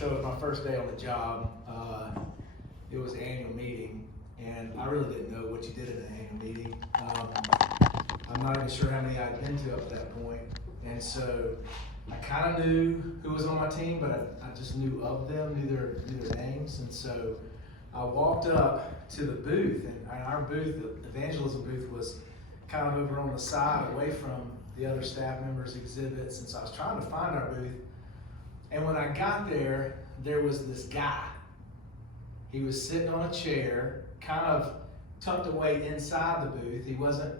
So it was my first day on the job. It was an annual meeting, and I really didn't know what you did in an annual meeting. I'm not even sure how many I'd been to up to that point. And so I kind of knew who was on my team, but I just knew of them, knew their names. And so I walked up to the booth, and our booth, the evangelism booth, was kind of over on the side away from the other staff members' exhibits. And so I was trying to find our booth. And when I got there, there was this guy. He was sitting on a chair, kind of tucked away inside the booth. He wasn't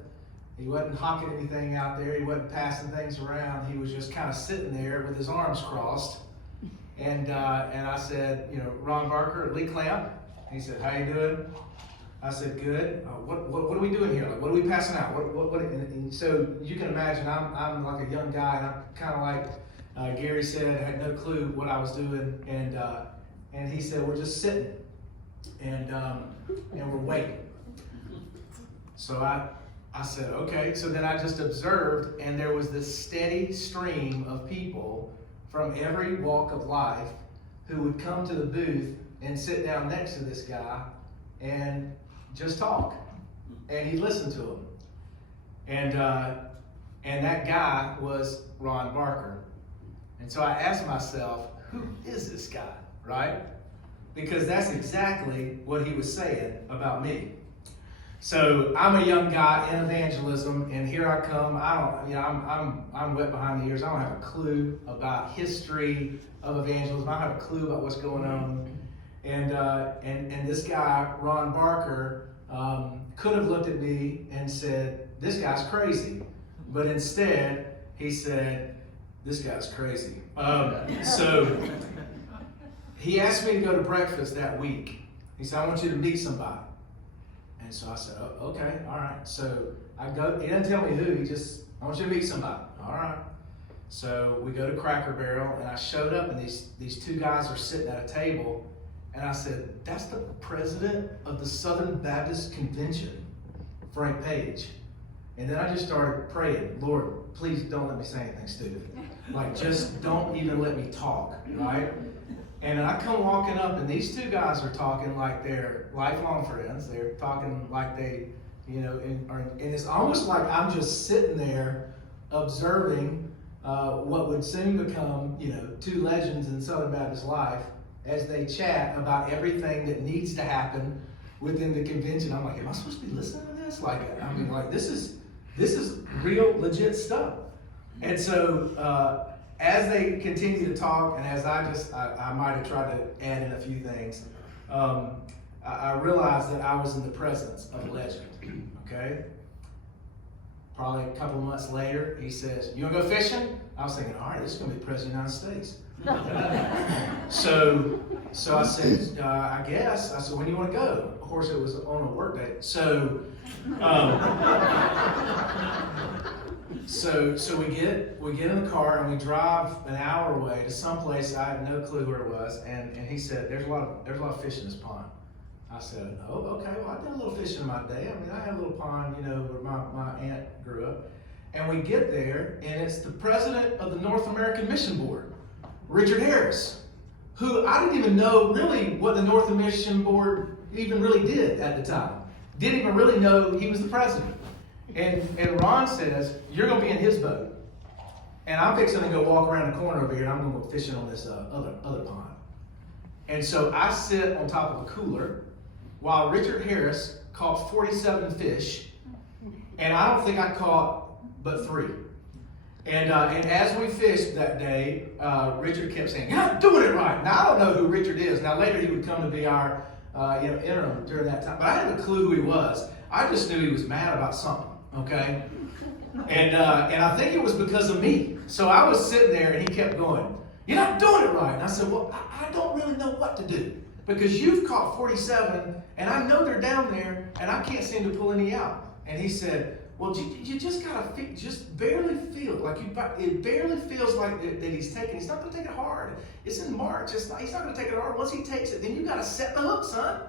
hawking anything out there. He wasn't passing things around. He was just kind of sitting there with his arms crossed. And I said, Ron Barker, Lee Clamp. He said, "How you doing?" I said, "Good." What are we doing here? Like, what are we passing out? And so you can imagine, I'm like a young guy, and I'm kind of like Gary said, I had no clue what I was doing. And he said, "We're just sitting, and we're waiting." So I said, "Okay." So then I just observed, and there was this steady stream of people from every walk of life who would come to the booth and sit down next to this guy and just talk. And he'd listen to him. And that guy was Ron Barker. And so I asked myself, who is this guy, right? Because that's exactly what he was saying about me. So I'm a young guy in evangelism, and here I come. I'm wet behind the ears. I don't have a clue about history of evangelism. I don't have a clue about what's going on. And this guy, Ron Barker, could have looked at me and said, "This guy's crazy." But instead, he said, "This guy's crazy." So he asked me to go to breakfast that week. He said, "I want you to meet somebody." And so I said, "Oh, okay, all right." So I go, he doesn't tell me who, "I want you to meet somebody." All right. So we go to Cracker Barrel, and I showed up, and these two guys are sitting at a table, and I said, "That's the president of the Southern Baptist Convention, Frank Page." And then I just started praying, "Lord, please don't let me say anything stupid. Like, just don't even let me talk," right? And I come walking up, and these two guys are talking like they're lifelong friends. They're talking like they, and it's almost like I'm just sitting there observing what would soon become, two legends in Southern Baptist life as they chat about everything that needs to happen within the convention. I'm like, am I supposed to be listening to this? This is real, legit stuff. And so as they continue to talk, and as I might have tried to add in a few things, I realized that I was in the presence of a legend, okay? Probably a couple months later, he says, "You want to go fishing?" I was thinking, all right, this is going to be the President of the United States. So I said, I guess. I said, "When do you want to go?" Of course, it was on a work day. So we get in the car, and we drive an hour away to someplace I had no clue where it was. And he said, there's a lot of fish in this pond." I said, "Oh, okay. Well, I did a little fishing in my day. I had a little pond, where my aunt grew up." And we get there, and it's the president of the North American Mission Board, Richard Harris, who I didn't even know really what the North American Mission Board even really did at the time. Didn't even really know he was the president. And Ron says, "You're going to be in his boat. And I'm fixing to go walk around the corner over here, and I'm going to go fishing on this other pond." And so I sit on top of a cooler while Richard Harris caught 47 fish. And I don't think I caught but 3. And as we fished that day, Richard kept saying, "You're not doing it right." Now, I don't know who Richard is. Now, later he would come to be our interim during that time. But I didn't have a clue who he was. I just knew he was mad about something. Okay, and I think it was because of me. So I was sitting there, and he kept going, "You're not doing it right." And I said, "Well, I don't really know what to do, because you've caught 47, and I know they're down there, and I can't seem to pull any out." And he said, "Well, you just gotta just barely feel like it barely feels like that he's taking. He's not gonna take it hard. It's in March. He's not gonna take it hard. Once he takes it, then you gotta set the hook, son."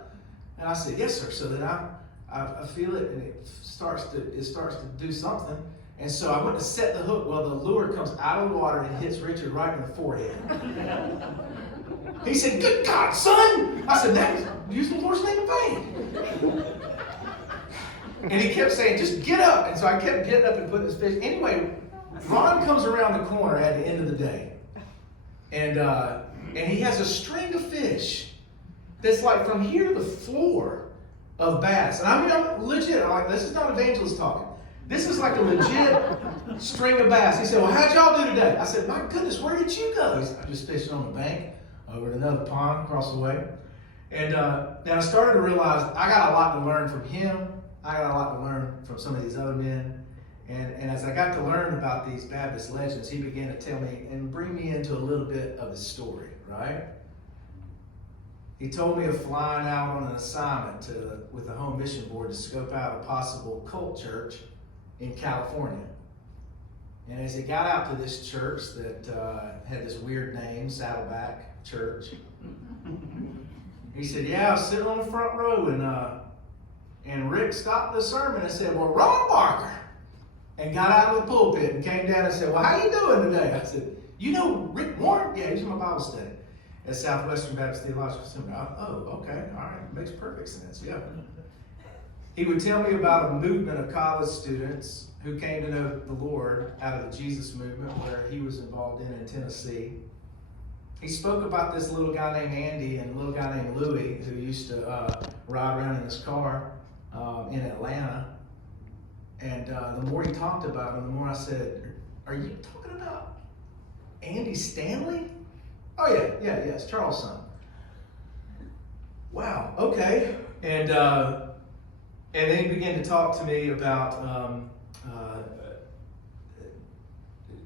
And I said, "Yes, sir." So then I feel it, and it starts to do something. And so I went to set the hook. Well, the lure comes out of the water and hits Richard right in the forehead. He said, good God, son. I said, that was using the Lord's name in vain. And he kept saying, just get up. And so I kept getting up and putting his fish. Anyway, Ron comes around the corner at the end of the day. And he has a string of fish that's like from here to the floor of bass. And I mean, I'm legit. I'm like, this is not evangelist talking. This is like a legit string of bass. He said, well, how'd y'all do today? I said, my goodness, where did you go? He said, I just fished on the bank over at another pond across the way. And then I started to realize I got a lot to learn from him. I got a lot to learn from some of these other men. And as I got to learn about these Baptist legends, he began to tell me and bring me into a little bit of his story, right? He told me of flying out on an assignment with the Home Mission Board to scope out a possible cult church in California. And as he got out to this church that had this weird name, Saddleback Church, he said, yeah, I was sitting on the front row and Rick stopped the sermon and said, well, Ron Barker, and got out of the pulpit and came down and said, well, how you doing today? I said, you know Rick Warren? Yeah, he's in my Bible study at Southwestern Baptist Theological Seminary. Oh, okay, all right, makes perfect sense, yeah. He would tell me about a movement of college students who came to know the Lord out of the Jesus movement where he was involved in Tennessee. He spoke about this little guy named Andy and a little guy named Louie who used to ride around in his car in Atlanta. And the more he talked about him, the more I said, are you talking about Andy Stanley? Oh, yeah, it's Charles' son. Wow, okay. And then he began to talk to me about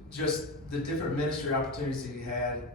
just the different ministry opportunities he had